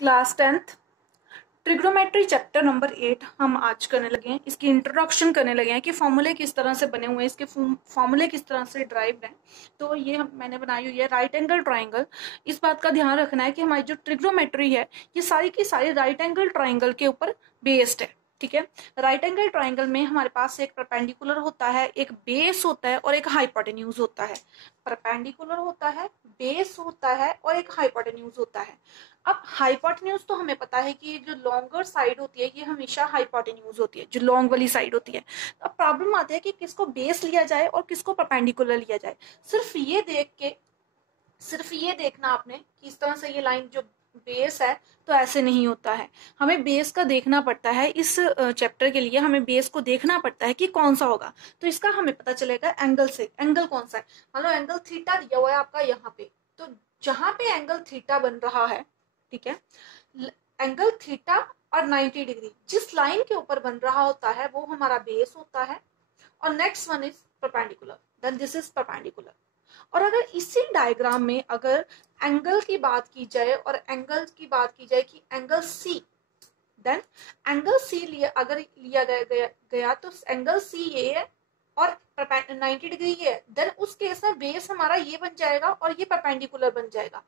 Class 10th trigonometry chapter number 8 हम आज करने लगे हैं। इसकी इंट्रोडक्शन करने लगे हैं कि फॉर्मूले किस तरह से बने हुए हैं, इसके फॉर्मूले किस तरह से ड्राइव्ड हैं। तो ये मैंने बनाई हुई है राइट एंगल ट्राइंगल। इस बात का ध्यान रखना है कि हमारी जो ट्रिग्नोमेट्री है ये सारी की सारी राइट एंगल ट्राइंगल के ऊपर बेस्ड है। ठीक है, राइट एंगल ट्राइंगल में हमारे पास एक परपेंडिकुलर होता है, एक बेस होता है और एक हाइपोटेन्यूज होता है। परपेंडिकुलर होता है, बेस होता है और एक हाइपोटेन्यूज होता है। अब हाइपोटेन्यूज तो हमें पता है कि जो लॉन्गर साइड होती है ये हमेशा हाइपोटेन्यूज होती है, जो लॉन्ग वाली साइड होती है। अब प्रॉब्लम आती है कि किसको बेस लिया जाए और किसको परपेंडिकुलर लिया जाए। सिर्फ ये देखना आपने कि इस तरह से ये लाइन जो बेस है तो ऐसे नहीं होता है। हमें बेस का देखना पड़ता है। इस चैप्टर के लिए हमें बेस को देखना पड़ता है कि कौन सा होगा। तो इसका हमें पता चलेगा एंगल से। एंगल कौन सा है, मान लो एंगल थीटा दिया हुआ है आपका यहाँ पे, तो जहां पे एंगल थीटा बन रहा है, ठीक है, एंगल थीटा और 90 डिग्री जिस लाइन के ऊपर बन रहा होता है वो हमारा बेस होता है। और next one is perpendicular, then this is perpendicular. और अगर इसी डायग्राम में अगर एंगल की बात की जाए और एंगल की बात की जाए कि angle C, then angle C अगर लिया गया तो एंगल सी ये है और 90 डिग्री ये है, देन उस केस में बेस हमारा ये बन जाएगा और ये परपेंडिकुलर बन जाएगा।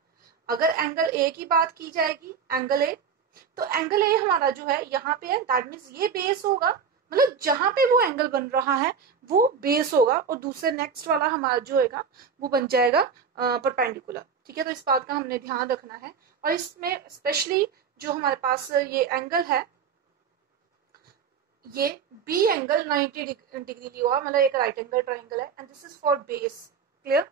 अगर एंगल ए की बात की जाएगी, एंगल ए, तो एंगल ए हमारा जो है यहाँ पे है, दैट मीन्स ये बेस होगा। मतलब जहां पे वो एंगल बन रहा है वो बेस होगा और दूसरे नेक्स्ट वाला हमारा जो होगा वो बन जाएगा परपेंडिकुलर। ठीक है, तो इस बात का हमने ध्यान रखना है। और इसमें स्पेशली जो हमारे पास ये एंगल है, ये बी एंगल 90 डिग्री लिया हुआ, मतलब एक राइट एंगल ट्राइंगल है and this is for base. Clear.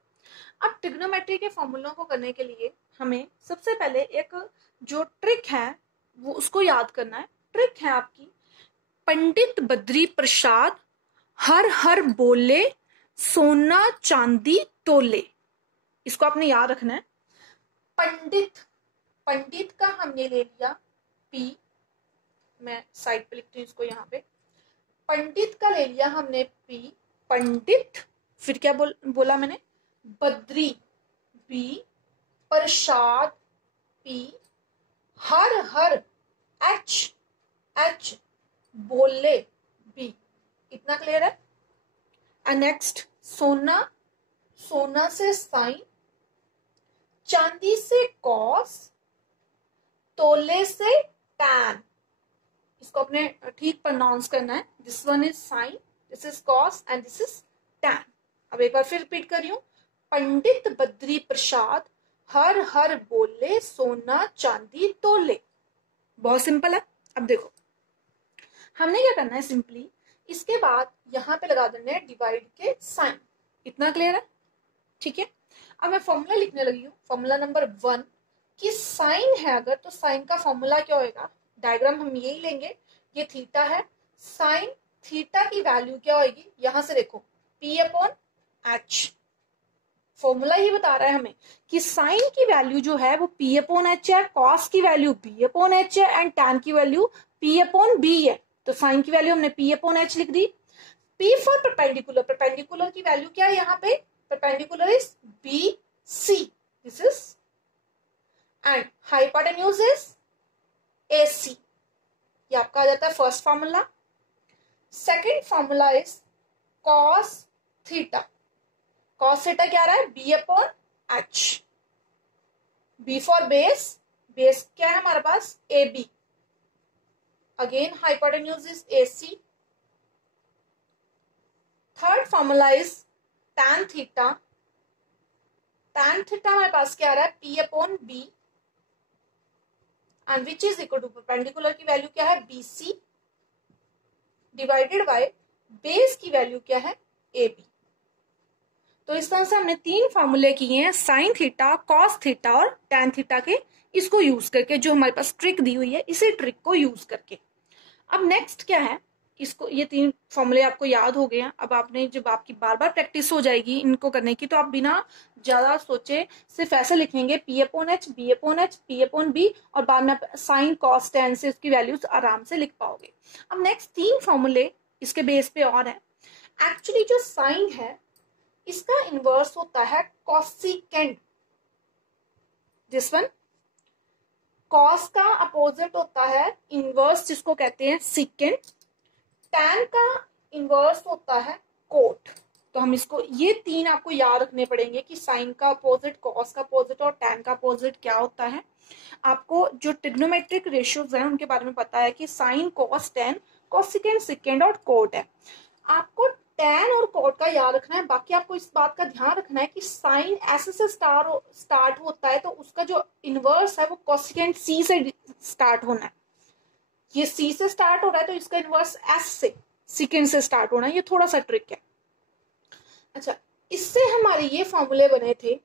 अब ट्रिग्नोमेट्री के फॉर्मूलों को करने के लिए हमें सबसे पहले एक जो ट्रिक है वो उसको याद करना है। ट्रिक है आपकी, पंडित बद्री प्रसाद हर हर बोले सोना चांदी तोले। इसको आपने याद रखना है। पंडित, पंडित का हमने ले लिया पी, मैं साइड पे लिखती हूँ इसको यहाँ पे। पंडित का ले लिया हमने पी, पंडित, फिर क्या बोला मैंने, बद्री बी, प्रसाद पी, हर हर एच, एच बोले बी। इतना क्लियर है। एंड नेक्स्ट सोना, सोना से साइन, चांदी से कॉस, तोले से टैन। इसको अपने ठीक प्रोनाउंस करना है। This one is sine, this is cos and this is tan. अब एक बार फिर रिपीट कर रही हूं, पंडित बद्री प्रसाद हर हर बोले सोना चांदी तोले। बहुत सिंपल है। अब देखो हमने क्या करना है, सिंपली इसके बाद यहां पे लगा देना है डिवाइड के साइन। इतना क्लियर है। ठीक है, अब मैं फॉर्मूला लिखने लगी हूँ। फॉर्मूला नंबर 1 कि साइन है अगर तो साइन का फॉर्मूला क्या होगा, डायग्राम हम यही लेंगे। ये थीटा है, साइन थीटा की वैल्यू क्या होगी, यहां से देखो P अपॉन एच। फॉर्मूला ये बता रहा है हमें कि साइन की वैल्यू जो है वो P अपॉन एच है, कॉस की वैल्यू B अपॉन एच है एंड टैन की वैल्यू P अपॉन B है। तो साइन की वैल्यू हमने P अपॉन एच लिख दी। P फॉर परपेंडिकुलर, परपेंडिकुलर की वैल्यू क्या है यहाँ पे, perpendicular is BC. This is, and hypotenuse is AC. ये आपका आ जाता है first formula. Second formula is cos theta. cos theta क्या आ रहा है, B upon H. B for base, base क्या है हमारे पास AB। Again hypotenuse is AC. Third formula is tan theta. tan theta हमारे पास क्या आ रहा है, P upon B and which is equal to perpendicular की वैल्यू क्या है BC डिवाइडेड बाय बेस की वैल्यू क्या है AB। तो इस तरह से हमने 3 फॉर्मूले किए हैं, साइन थीटा, कॉस थीटा और टैन थीटा के। इसको यूज करके जो हमारे पास ट्रिक दी हुई है, इसी ट्रिक को यूज करके। अब नेक्स्ट क्या है, इसको ये 3 फॉर्मूले आपको याद हो गए हैं। अब आपने जब आपकी बार बार प्रैक्टिस हो जाएगी इनको करने की, तो आप बिना ज्यादा सोचे सिर्फ ऐसे लिखेंगे P upon H, B upon H, P upon B और बाद में साइन कॉस टैन से उसकी वैल्यूज आराम से लिख पाओगे। अब नेक्स्ट 3 फॉर्मूले इसके बेस पे और है। एक्चुअली जो साइन है इसका इनवर्स होता है कॉसिकेंट। दिस वन कॉस का अपोजिट होता है इनवर्स, जिसको कहते हैं सिकेंड। टैन का इनवर्स होता है कोट। तो हम इसको, ये तीन आपको याद रखने पड़ेंगे कि साइन का अपोजिट, कॉस का अपोजिट और टैन का अपोजिट क्या होता है। आपको जो ट्रिग्नोमेट्रिक रेशियोज हैं उनके बारे में पता है कि sine, cos, tan, cosecant, secant और कोट है। आपको टैन और कोट का याद रखना है। बाकी आपको इस बात का ध्यान रखना है कि साइन एस से स्टार्ट होता है, तो उसका जो इनवर्स है वो कोसेकेंड सी से स्टार्ट होना है। ये सी से स्टार्ट हो रहा है तो इसका इनवर्स एस से, सेकेंड से स्टार्ट होना है। ये थोड़ा सा ट्रिक है। अच्छा, इससे हमारे ये फॉर्मूले बने थे।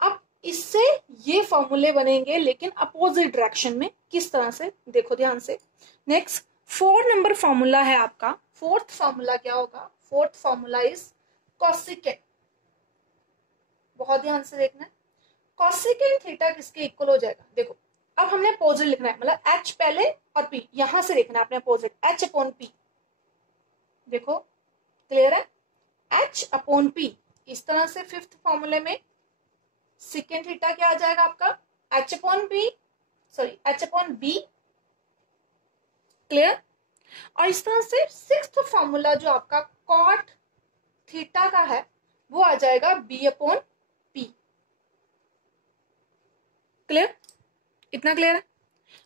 अब इससे ये फॉर्मूले बनेंगे लेकिन अपोजिट डायरेक्शन में। किस तरह से, देखो ध्यान से। नेक्स्ट 4 नंबर फॉर्मूला है आपका। फोर्थ फॉर्मूला क्या होगा? Fourth formula is cosecant. बहुत ध्यान से देखना है। कोसेकेंड थीटा किसके इक्वल हो जाएगा? देखो, अब हमने अपोजिट लिखना है, मतलब एच पहले और पी, यहां से देखना है अपने अपोजिट, एच अपॉन पी। देखो क्लियर है? H upon P. इस तरह से फिफ्थ फॉर्मूले में सेकेंड थीटा क्या आ जाएगा आपका? H upon B, sorry H upon B. Clear? और इस तरह से सिक्स्थ फॉर्मूला जो आपका कॉट थीटा का है वो आ जाएगा बी अपॉन पी। क्लियर? इतना क्लियर है?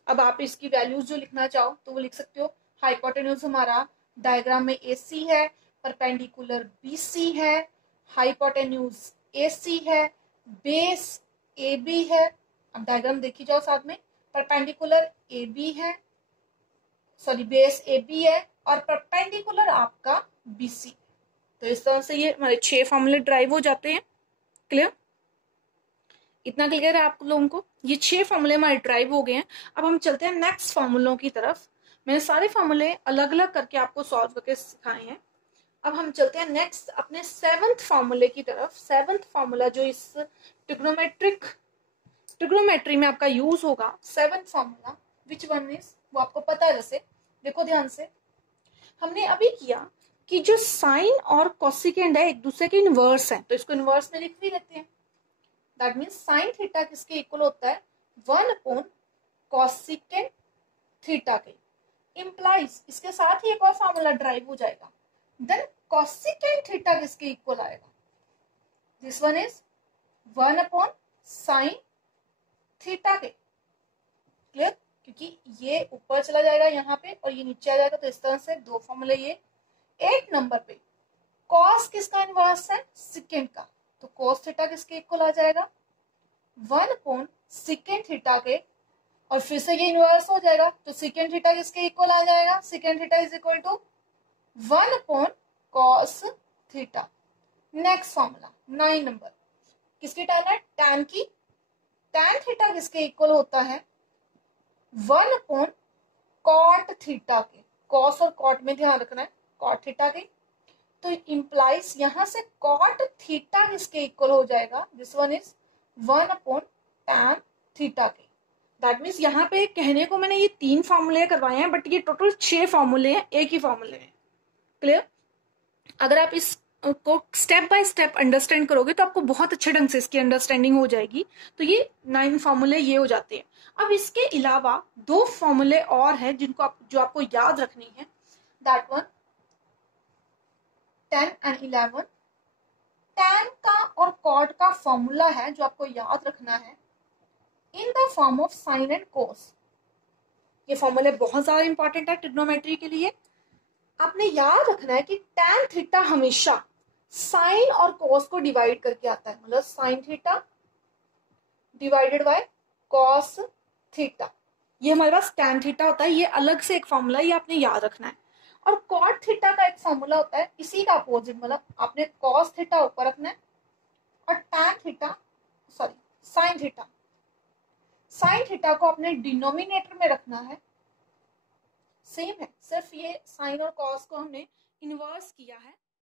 अब आप इसकी वैल्यूज जो लिखना चाहो तो वो लिख सकते हो। हाइपोटेन्यूज हमारा डायग्राम में AC है, परपेंडिकुलर BC है, हाइपोटेन्यूज AC है, बेस AB है। अब डायग्राम देखी जाओ साथ में। परपेंडिकुलर AB है, सॉरी बेस AB है और परपेंडिकुलर आपका BC। तो इस तरह से ये हमारे 6 फॉर्मूले ड्राइव हो जाते हैं। क्लियर? इतना क्लियर है आप लोगों को? ये 6 फॉर्मूले हमारे ड्राइव हो गए हैं। अब हम चलते हैं नेक्स्ट फॉर्मूलों की तरफ। मैंने सारे फॉर्मूले अलग अलग करके आपको सॉल्व करके सिखाए हैं। अब हम चलते हैं नेक्स्ट अपने 7th फॉर्मूले की तरफ। 7th फॉर्मूला जो इस ट्रिग्नोमेट्री में आपका यूज होगा, 7th formula which one is, वो आपको पता है। जैसे देखो ध्यान से, हमने अभी किया कि जो साइन और कोसेकेंड है एक दूसरे के इनवर्स है, तो इसको इनवर्स में लिख भी लेते हैं। दैट मीन्स साइन थीटा किसके इक्वल होता है? 1 अपॉन कोसेकेंड थीटा के। इंप्लाइज इसके साथ ही एक और फॉर्मूला ड्राइव हो जाएगा। देन कोसेकेंड थीटा किसके इक्वल आएगा? This one is 1 upon sine theta के। क्लियर? क्योंकि ये ऊपर चला जाएगा यहाँ पे और ये नीचे आ जाएगा, तो इस तरह से 2 फॉर्मूले। ये 8 नंबर पे कॉस किसका इनवर्स है? सेकेंड का। तो कॉस थीटा किसके इक्वल आ जाएगा? 1 अपॉन सेकेंड थीटा के, और फिर से ये इनवर्स हो जाएगा, तो सेकेंड थीटा किसके इक्वल आ जाएगा? Secant theta is equal to 1 upon cos theta. Next formula 9 number किसकी टर्न है? टैन की। टैन थीटा किसके इक्वल होता है? 1 अपॉन कॉट थीटा के। कॉस और कॉट में ध्यान रखना है, कॉट थीटा के। तो इंप्लाइज यहां से कॉट थीटा किसके इक्वल हो जाएगा? This one is 1 upon tan theta के। दैट मीन्स यहाँ पे कहने को मैंने ये 3 फॉर्मूले करवाए हैं, बट ये टोटल 6 फॉर्मूले हैं एक ही फॉर्मूले में। क्लियर? अगर आप इसको स्टेप बाय स्टेप अंडरस्टैंड करोगे तो आपको बहुत अच्छे ढंग से इसकी अंडरस्टैंडिंग हो जाएगी। तो ये 9 फॉर्मूले ये हो जाते हैं। अब इसके अलावा 2 फॉर्मूले और हैं जिनको जो आपको याद रखनी है। That one 10 and 11। टैन का और कॉट का फॉर्मूला है जो आपको याद रखना है in the form of sine and cos. ये फॉर्मूले बहुत ज्यादा इंपॉर्टेंट है ट्रिग्नोमेट्री के लिए। आपने याद रखना है कि टैन थीटा हमेशा साइन और कोस को डिवाइड करके आता है, मतलब sine theta divided by cos theta. ये हमारे पास टैन थीटा होता है, ये अलग से एक फॉर्मूला, ये आपने याद रखना है। और कॉट थीटा का एक फॉर्मूला होता है इसी का अपोजिट, मतलब आपने कॉस थीटा ऊपर रखना है और tan theta, sorry sine theta को अपने डिनोमिनेटर में रखना है। सेम है, सिर्फ ये साइन और कॉस को हमने इनवर्स किया है।